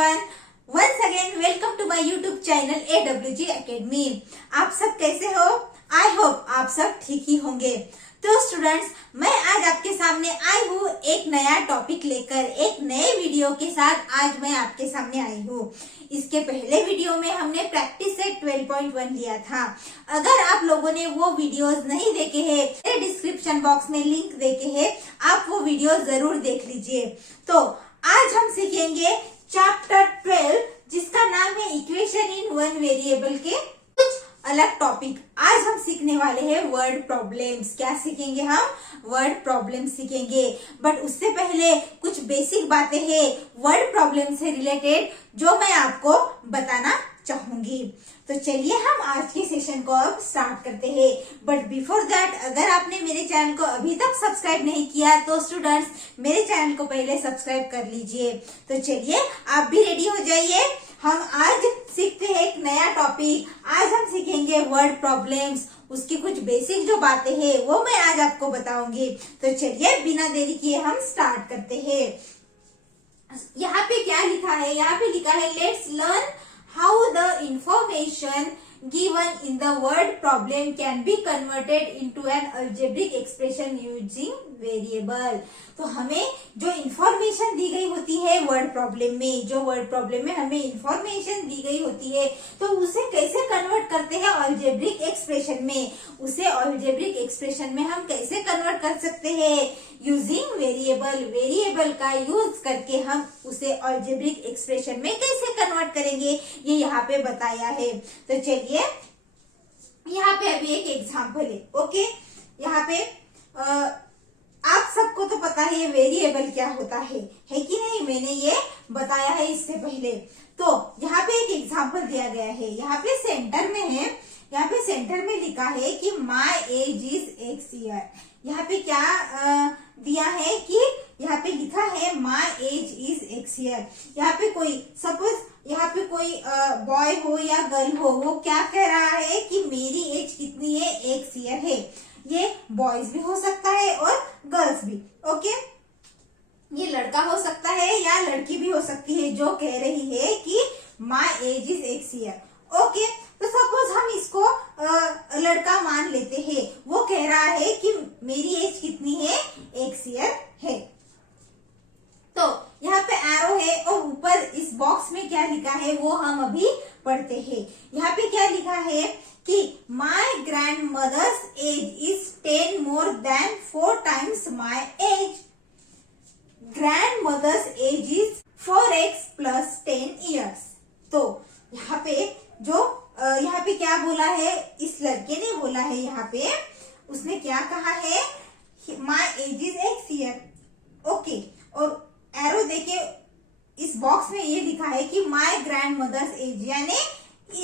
everyone. Once again, welcome to my YouTube channel AWG Academy. आप सब कैसे हो? आई होप आप सब ठीक ही होंगे। तो स्टूडेंट्स, मैं आज आपके सामने आई हूँ एक नया टॉपिक लेकर, एक नए वीडियो के साथ आज मैं आपके सामने आई हूँ। इसके पहले वीडियो में हमने प्रैक्टिस सेट 12.1 लिया था। अगर आप लोगों ने वो वीडियोस नहीं देखे हैं, मेरे डिस्क्रिप्शन बॉक्स में लिंक देखे हैं, आप वो वीडियो जरूर देख लीजिए। तो आज हम सीखेंगे चैप्टर 12 जिसका नाम है इक्वेशन इन वन वेरिएबल के कुछ अलग टॉपिक। आज हम सीखने वाले हैं वर्ड प्रॉब्लम्स। क्या सीखेंगे हम? वर्ड प्रॉब्लम सीखेंगे। बट उससे पहले कुछ बेसिक बातें हैं वर्ड प्रॉब्लम से रिलेटेड जो मैं आपको बताना चाहूंगी। तो चलिए हम आज के सेशन को अब स्टार्ट करते हैं। बट बिफोर दैट, अगर आपने मेरे चैनल को अभी तक सब्सक्राइब नहीं किया तो स्टूडेंट्स मेरे चैनल को पहले सब्सक्राइब कर लीजिए। तो चलिए आप भी रेडी हो जाइए। हम आज सीखते हैं एक नया टॉपिक। आज हम सीखेंगे वर्ड प्रॉब्लम्स। उसकी कुछ बेसिक जो बातें हैं वो मैं आज आपको बताऊंगी। तो चलिए बिना देरी किए हम स्टार्ट करते हैं। यहाँ पे क्या लिखा है? यहाँ पे लिखा है let's learn how the information given in the word problem can be converted into an algebraic expression using variable। तो हमें जो इंफॉर्मेशन दी गई होती है वर्ड प्रॉब्लम में, जो वर्ड प्रॉब्लम में हमें इंफॉर्मेशन दी गई होती है, तो उसे कैसे कन्वर्ट करते हैं अलजेब्रिक एक्सप्रेशन में। उसे अलजेब्रिक एक्सप्रेशन में हम कैसे कन्वर्ट कर सकते हैं? Using variable. वेरिएबल का यूज करके हम उसे अलजेब्रिक एक्सप्रेशन में कैसे कन्वर्ट करेंगे, ये यहाँ पे बताया है। तो चलिए यहाँ पे अभी एक एग्जाम्पल है। ओके, यहाँ पे आप सबको तो पता है वेरिएबल क्या होता है कि नहीं? मैंने ये बताया है इससे पहले। तो यहाँ पे एक एग्जाम्पल दिया गया है। यहाँ पे सेंटर में है, यहाँ पे सेंटर में लिखा है कि my age is x year. यहाँ पे क्या दिया है कि यहाँ पे लिखा है my age is x year. यहाँ पे कोई सपोज यहाँ पे कोई बॉय हो या गर्ल हो, वो क्या कह रहा है कि मेरी एज कितनी है? एक्स ईयर है। ये बॉयज भी हो सकता है और गर्ल्स भी। ओके, ये लड़का हो सकता है या लड़की भी हो सकती है जो कह रही है कि my age is x year. Okay, तो सपोज हम इसको लड़का मान लेते हैं। वो कह रहा है कि मेरी एज कितनी है? एक्स ईयर है। तो यहाँ पे एरो है और ऊपर इस बॉक्स में क्या लिखा है वो हम अभी पढ़ते हैं। यहाँ पे क्या लिखा है कि my grandmother's age is 10 more than 4 times my age. Grandmother's age is 4x plus 10 years. तो यहाँ पे जो यहाँ पे क्या बोला है, इस लड़के ने बोला है, यहाँ पे उसने क्या कहा है, my age is x year. Okay, और एरो देके इस बॉक्स में ये लिखा है कि माई ग्रैंड मदर्स एज, यानी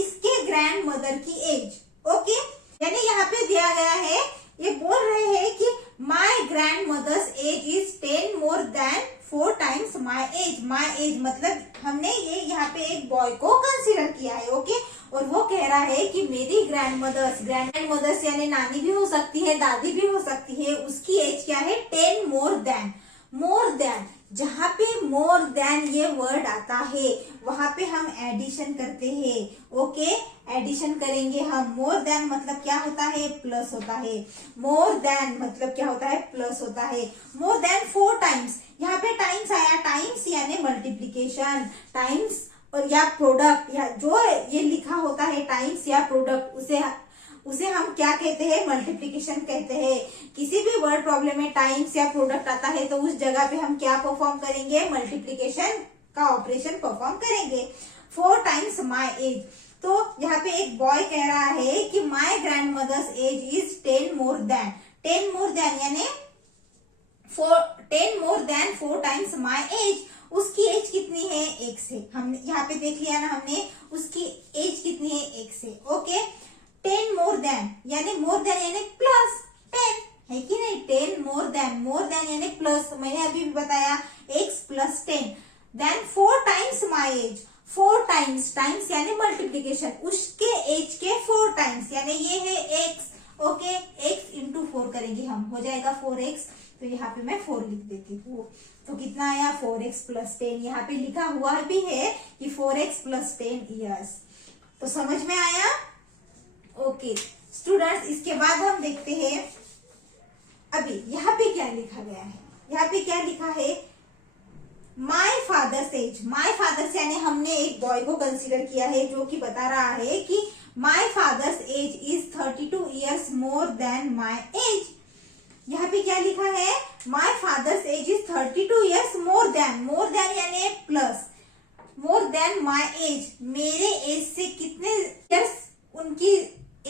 इसके ग्रैंड मदर की एज। ओके, यानी यहाँ पे दिया गया है, ये बोल रहे हैं कि my grandmother's age is 10 more than 4 times my age. My age मतलब हमने ये यहाँ पे एक बॉय को कंसीडर किया है। ओके, और वो कह रहा है कि मेरी ग्रैंड मदर्स यानी नानी भी हो सकती है, दादी भी हो सकती है, उसकी एज क्या है? 10 मोर देन। मोर देन, जहाँ पे मोर देन ये वर्ड आता है वहां पे हम एडिशन करते हैं। ओके, एडिशन करेंगे हम। मोर देन मतलब क्या होता है? प्लस होता है। मोर देन मतलब क्या होता है? प्लस होता है। मोर देन 4 टाइम्स, यहाँ पे टाइम्स आया, टाइम्स यानी मल्टीप्लीकेशन, टाइम्स और या प्रोडक्ट, या जो ये लिखा होता है टाइम्स या प्रोडक्ट, उसे हम क्या कहते हैं? मल्टीप्लिकेशन कहते हैं। किसी भी वर्ड प्रॉब्लम में टाइम्स या प्रोडक्ट आता है तो उस जगह पे हम क्या परफॉर्म करेंगे? मल्टीप्लिकेशन का ऑपरेशन परफॉर्म करेंगे। 4 टाइम्स माई एज। तो यहाँ पे एक बॉय कह रहा है कि my grandmother's age is 10 more than. 10 more than यानी 10 more than 4 times my age. उसकी एज कितनी है? एक्स है। हमने यहाँ पे देख लिया ना, हमने उसकी एज कितनी है? एक्स है। ओके, 10 मोर देन यानी मोर देन यानी प्लस 10 है कि नहीं? 10 मोर देन यानी प्लस, मैंने अभी भी बताया, x plus 10 than 4 times my age. 4 times यानी मल्टीप्लीकेशन, उसके एज के 4 टाइम्स, यानी ये है x। ओके, x इंटू 4 करेंगे हम, हो जाएगा 4x। तो यहाँ पे मैं 4 लिख देती हूँ। तो कितना आया 4x + 10। यहाँ पे लिखा हुआ भी है कि 4x + 10 ईयर्स। तो समझ में आया? ओके स्टूडेंट्स, इसके बाद हम देखते हैं अभी यहाँ पे क्या लिखा गया है। यहाँ पे क्या लिखा है, my father's as. My father's यानी हमने एक बॉय को कंसीडर किया है जो कि बता रहा है कि my father's age is 32 years more than my age. यहाँ पे क्या लिखा है, my father's age is 32 years more than यानी plus, more than my age, मेरे एज से कितने ईयर्स उनकी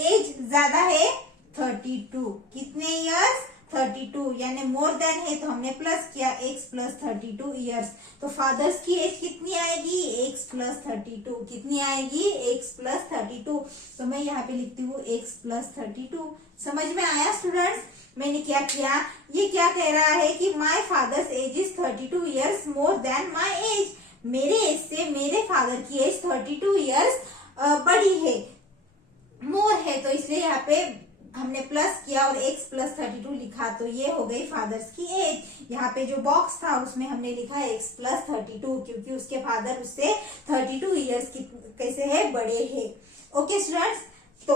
एज ज्यादा है 32। कितने ईयर्स 32, यानी मोर देन है तो हमने प्लस किया x + 32 ईयर्स। तो फादर्स की एज कितनी आएगी x + 32। कितनी आएगी x + 32। तो मैं यहाँ पे लिखती हूँ x + 32। समझ में आया स्टूडेंट्स? मैंने क्या किया, ये क्या कह रहा है कि my father's age is 32 years more than my age, मेरे एज से मेरे फादर की एज 32 ईयर्स बड़ी है, मोर है, तो इसलिए यहाँ पे हमने प्लस किया और x + 32 लिखा। तो ये हो गई फादर्स की एज। यहाँ पे जो बॉक्स था उसमें हमने लिखा x + 32 क्योंकि उसके फादर उससे 32 ईयर्स की कैसे है, बड़े है। ओके स्टूडेंट्स, तो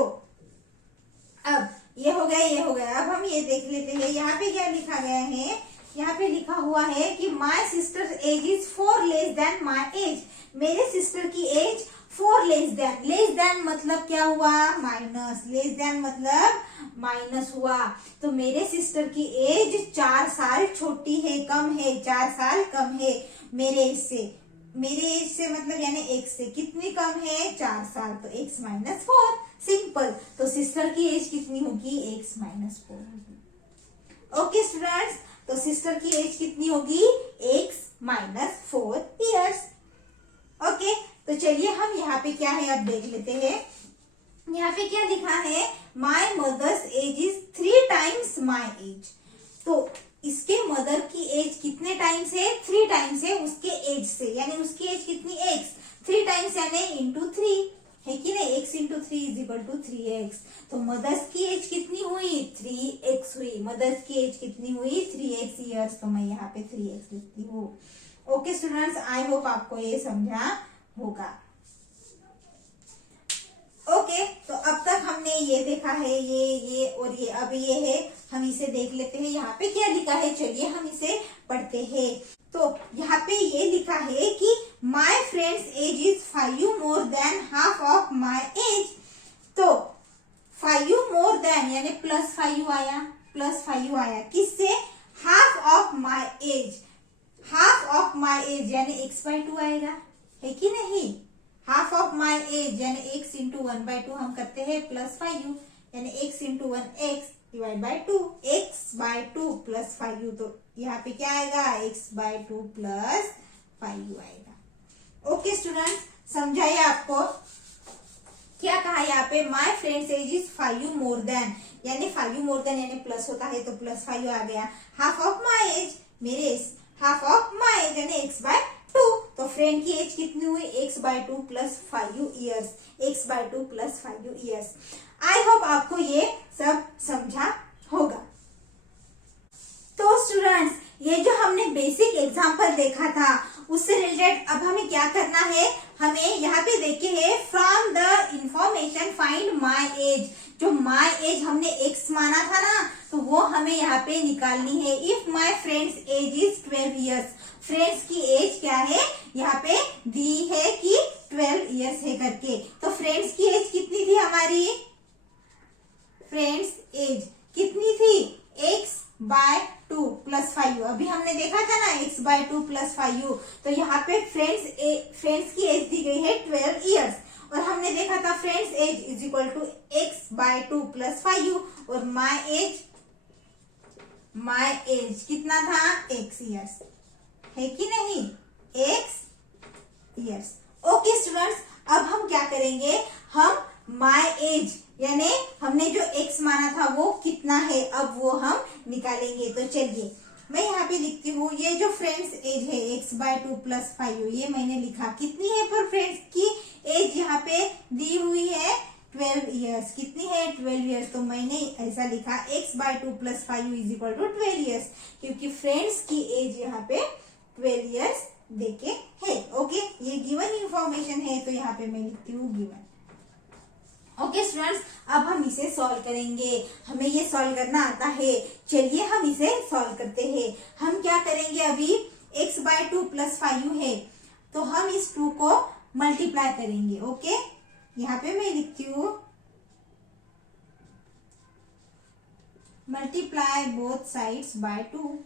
अब ये हो गया। अब हम ये देख लेते हैं यहाँ पे क्या लिखा गया है। यहाँ पे लिखा हुआ है कि my sister age is 4 less than my age. मेरे सिस्टर की एज 4 लेस देन मतलब क्या हुआ, माइनस, लेस देन मतलब माइनस हुआ। तो मेरे सिस्टर की एज 4 साल छोटी है, कम है, 4 साल कम है मेरे एज से। मेरे एज से मतलब यानी x से कितनी कम है, 4 साल, तो x - 4, सिंपल। तो सिस्टर की एज कितनी होगी, x - 4 होगी। ओके स्टूडेंट्स, तो सिस्टर की एज कितनी होगी, x - 4 ईयर्स। ओके, तो चलिए हम यहाँ पे क्या है अब देख लेते हैं। यहाँ पे क्या लिखा है, my mother's age is 3 times my age. तो इसके मदर की एज कितने टाइम्स है, 3 टाइम्स है उसके एज से, यानी उसकी एज कितनी x, 3 टाइम्स यानी इंटू 3 है कि नहीं, x × 3 = 3x। तो मदर्स की एज कितनी हुई, 3x हुई। मदर्स की एज कितनी हुई, 3x ईयर्स। तो मैं यहाँ पे 3x लिखती हूँ। ओके स्टूडेंट्स, आई होप आपको ये समझा होगा। ओके, तो अब तक हमने ये देखा है, ये और ये, अब ये है, हम इसे देख लेते हैं। यहाँ पे क्या लिखा है, चलिए हम इसे पढ़ते हैं। तो यहाँ पे ये लिखा है कि my friend's age is 5 more than half of my age. तो 5 मोर देन यानी +5 आया, किससे, half of my age. Half of my age यानी x/2 आएगा, है कि नहीं। हाफ ऑफ माई एज यानी x × 1/2 हम करते हैं, +5 यानी x × 1 x / 2, x/2 + 5। तो यहाँ पे क्या आएगा, x/2 + 5 आएगा। ओके स्टूडेंट्स, समझाइए आपको क्या कहा यहाँ पे, my friend's age is 5 more than, यानी 5 मोर देन यानी प्लस होता है तो +5 आ गया। हाफ ऑफ माई एज, मेरे age, half of my age यानी x/2। तो फ्रेंड की एज कितनी हुई, x/2 + 5 years, x/2 + 5 years. I hope आपको ये सब समझा होगा। तो स्टूडेंट्स, ये जो हमने बेसिक एग्जांपल देखा था उससे रिलेटेड अब हमें क्या करना है, हमें यहाँ पे देखे है, from the information find my age. जो माई एज हमने x माना था ना, तो वो हमें यहाँ पे निकालनी है। If my friend's age is 12 years, friends की एज क्या है, यहाँ पे दी है कि 12 ईयर्स है करके। तो फ्रेंड्स की एज कितनी थी हमारी, फ्रेंड्स एज कितनी थी, x/2 + 5। अभी हमने देखा था ना x/2 + 5। तो यहाँ पे फ्रेंड्स की एज दी गई है 12 ईयर्स, और हमने देखा था फ्रेंड्स एज = x/2 + 5, और माई एज कितना था, x ईयर्स, है कि नहीं, x ईयर्स। ओके स्टूडेंट्स, अब हम क्या करेंगे, हम माई एज यानी हमने जो x माना था वो कितना है, अब वो हम निकालेंगे। तो चलिए मैं यहाँ पे लिखती हूँ, ये जो फ्रेंड्स एज है x/2 + 5, ये मैंने लिखा। कितनी है पर फ्रेंड्स की एज यहाँ पे दी हुई है 12 ईयर्स। कितनी है? 12 ईयर्स। तो मैंने ऐसा लिखा x/2 + 5u = 12 ईयर्स, क्योंकि फ्रेंड्स की एज यहाँ पे 12 ईयर्स देके है। ओके, ये गिवन इंफॉर्मेशन है, तो यहाँ पे मैं लिखती हूँ गिवन। ओके स्टूडेंट्स, अब हम इसे सॉल्व करेंगे। हमें ये सॉल्व करना आता है। चलिए हम इसे सॉल्व करते हैं। हम क्या करेंगे? अभी x/2 + 5u है, तो हम इस 2 को मल्टीप्लाई करेंगे। ओके, यहाँ पे मैं लिखती हूँ मल्टीप्लाई बोथ साइड्स बाय 2।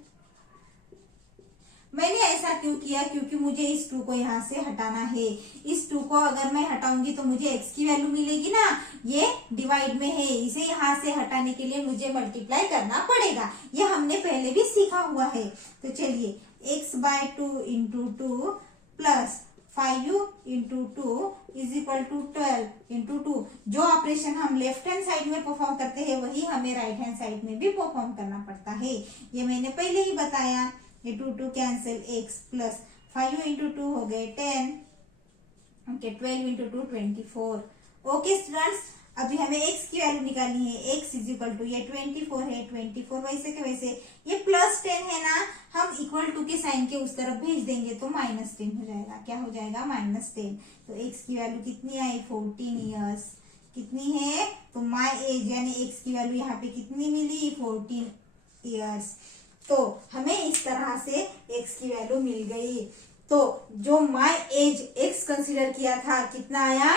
मैंने ऐसा क्यों किया? क्योंकि मुझे इस 2 को यहाँ से हटाना है। इस 2 को अगर मैं हटाऊंगी तो मुझे x की वैल्यू मिलेगी ना, ये डिवाइड में है, इसे यहाँ से हटाने के लिए मुझे मल्टीप्लाई करना पड़ेगा। ये हमने पहले भी सीखा हुआ है। तो चलिए x/2 × 2 + 5u × 2 = 12 × 2। जो ऑपरेशन हम लेफ्ट हैंड साइड में परफॉर्म करते हैं वही हमें राइट हैंड साइड में भी परफॉर्म करना पड़ता है। ये मैंने पहले ही बताया। ये 2 कैंसिल, x + 5u × 2 हो गए 10। ओके, 12 × 2 24। ओके स्टूडेंट्स, अभी हमें x की वैल्यू निकालनी है। x = ये 24 है, 24 वैसे के वैसे, ये +10 है ना, हम = के साइन के उस तरफ भेज देंगे तो -10 हो जाएगा। क्या हो जाएगा? -10। तो x की वैल्यू कितनी आई? 14 ईयर्स। कितनी है? तो माई एज यानी x की वैल्यू यहाँ पे कितनी मिली? 14 ईयर्स। तो हमें इस तरह से x की वैल्यू मिल गई। तो जो माई एज x कंसीडर किया था कितना आया?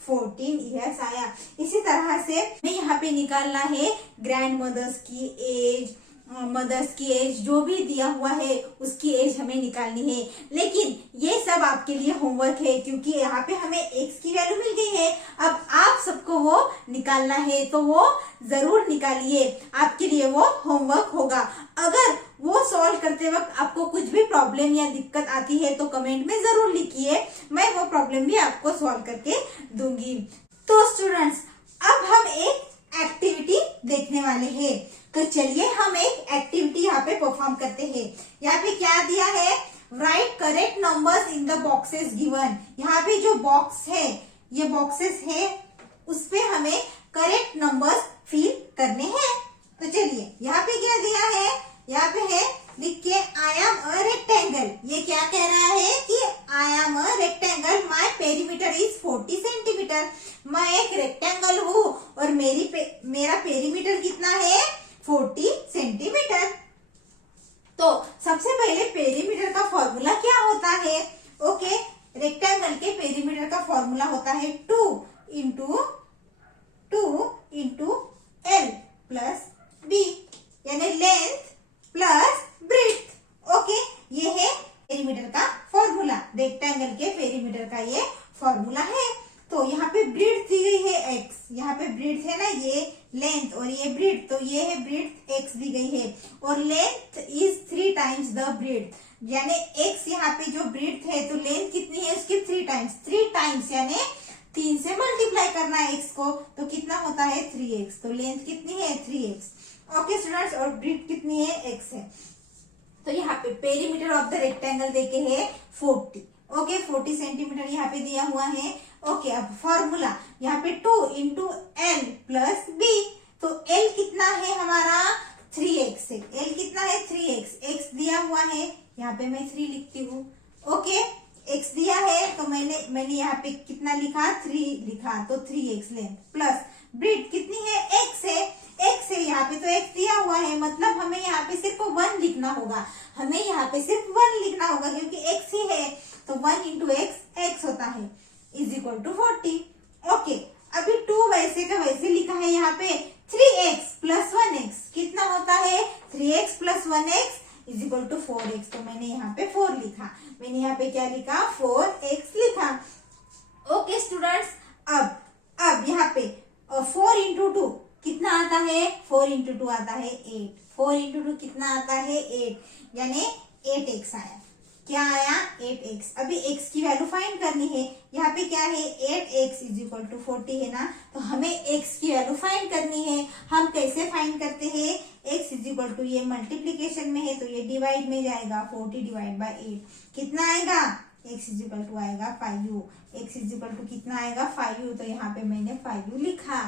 14 ईयर्स आया। इसी तरह से हमें यहाँ पे निकालना है ग्रैंड मदर्स की एज, मदर्स की एज, जो भी दिया हुआ है उसकी एज हमें निकालनी है। लेकिन ये सब आपके लिए होमवर्क है, क्योंकि यहाँ पे हमें x की वैल्यू मिल गई है। अब आप सबको वो निकालना है, तो वो जरूर निकालिए, आपके लिए वो होमवर्क होगा। अगर वो सॉल्व करते वक्त आपको कुछ भी प्रॉब्लम या दिक्कत आती है तो कमेंट में जरूर लिखिए, मैं वो प्रॉब्लम भी आपको सॉल्व करके दूंगी। तो स्टूडेंट्स, अब हम एक एक्टिविटी देखने वाले हैं। तो चलिए हम एक एक्टिविटी यहाँ पे परफॉर्म करते हैं। यहाँ पे क्या दिया है? Right correct numbers in the boxes given. यहाँ पे जो बॉक्स है, ये बॉक्सेस है, उस पे हमें करेक्ट नंबर्स फिल करने हैं। तो चलिए यहाँ पे क्या दिया है? यहाँ पे है लिख के आई एम अ रेक्टेंगल। ये क्या कह रहा है कि I am a rectangle, my perimeter is 40 centimetre. मैं एक रेक्टेंगल हूँ और मेरा पेरीमीटर कितना है? 40 सेंटीमीटर। तो सबसे पहले पेरीमीटर का फॉर्मूला क्या होता है? ओके, रेक्टेंगल के पेरीमीटर का फॉर्मूला होता है 2 × L + B, यानी लेंथ प्लस ब्रेड्थ। ओके, ये है पेरीमीटर का फॉर्मूला, रेक्टेंगल के पेरीमीटर का ये फॉर्मूला है। तो यहाँ पे ब्रेड्थ दी गई है x, यहाँ पे ब्रेड्थ है ना, ये लेंथ और ये ब्रेड्थ, तो ये है ब्रेड्थ x दी गई है, और length is 3 times the breadth, यानी x यहाँ पे जो ब्रेड्थ है तो लेंथ कितनी है उसकी 3 टाइम्स, यानी 3 से मल्टीप्लाई करना है x को, तो कितना होता है? 3x। तो लेंथ कितनी है? 3x। ओके स्टूडेंट्स, और ब्रेड्थ कितनी है? x है। तो यहाँ पे पेरीमीटर ऑफ द रेक्टेंगल देके है 40। ओके, 40 सेंटीमीटर यहाँ पे दिया हुआ है। ओके, अब फॉर्मूला यहाँ पे 2 × L + B, तो L कितना है हमारा? 3x है। L कितना है? 3x। x दिया हुआ है, यहाँ पे मैं 3 लिखती हूँ। ओके, x दिया है तो मैंने यहाँ पे कितना लिखा? 3 लिखा, तो 3x लेंथ प्लस ब्रेड्थ कितनी है? x है। x है, यहाँ पे तो x दिया हुआ है, मतलब हमें यहाँ पे सिर्फ 1 लिखना होगा। हमें यहाँ पे सिर्फ 1 लिखना होगा क्योंकि x ही है, तो 1 × x होता है = 40। ओके, अभी 2 वैसे का वैसे लिखा है, यहाँ पे 3x + 1x कितना होता है? 3x + 1x = 4x, तो मैंने यहाँ पे 4 लिखा। मैंने यहाँ पे क्या लिखा? 4x लिखा। ओके स्टूडेंट्स, अब यहाँ पे 4 × 2 कितना आता है? 4 × 2 आता है 8। 4 × 2 कितना आता है? 8, यानी 8x आया। क्या आया? 8x। अभी x की वैल्यू फाइंड करनी है। यहाँ पे क्या है? 8x = 40 है ना, तो हमें x की वैल्यू फाइंड करनी है। हम कैसे फाइंड करते हैं? x = ये मल्टीप्लीकेशन में है तो ये डिवाइड में जाएगा, 40 / 8 कितना आएगा? x इज इक्वल टू आएगा 5u। x is equal to कितना आएगा 5u, तो यहाँ पे मैंने 5u लिखा।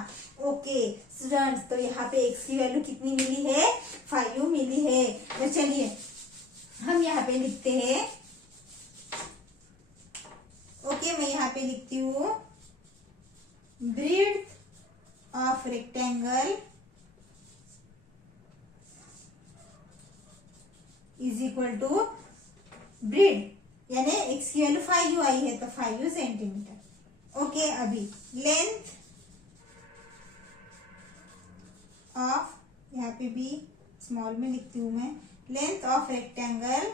ओके स्टूडेंट्स, तो यहाँ पे x की वैल्यू कितनी मिली है 5u मिली है। तो चलिए हम यहाँ पे लिखते हैं। ओके मैं यहाँ पे लिखती हूँ breadth of rectangle is equal to bread, यानी x की वैल्यू 5u आई है तो 5u सेंटीमीटर। ओके अभी लेंथ ऑफ, यहाँ पे भी स्मॉल में लिखती हूँ मैं, length of rectangle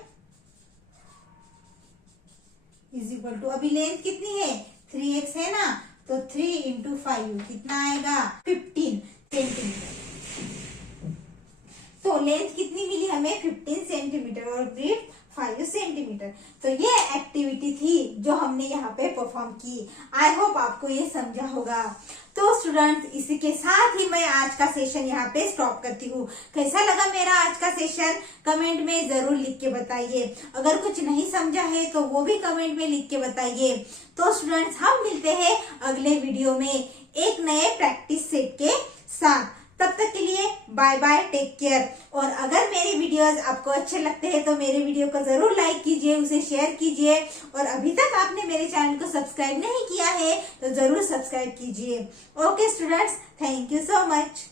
is equal to, अभी लेंथ कितनी है 3x है ना, तो 3 इंटू 5u कितना आएगा 15 सेंटीमीटर। तो लेंथ कितनी मिली हमें 15 सेंटीमीटर और ब्रेड्थ 5 सेंटीमीटर। तो ये एक्टिविटी थी जो हमने यहाँ पे परफॉर्म की। आई होप आपको ये समझा होगा। तो स्टूडेंट्स इसी के साथ ही मैं आज का सेशन यहाँ पे स्टॉप करती हूँ। कैसा लगा मेरा आज का सेशन कमेंट में जरूर लिख के बताइए। अगर कुछ नहीं समझा है तो वो भी कमेंट में लिख के बताइए। तो स्टूडेंट्स हम मिलते हैं अगले वीडियो में एक नए प्रैक्टिस सेट के साथ। तब तक के लिए बाय बाय, टेक केयर। और अगर मेरे वीडियोस आपको अच्छे लगते हैं तो मेरे वीडियो को जरूर लाइक कीजिए, उसे शेयर कीजिए। और अभी तक आपने मेरे चैनल को सब्सक्राइब नहीं किया है तो जरूर सब्सक्राइब कीजिए। Okay students, thank you so much.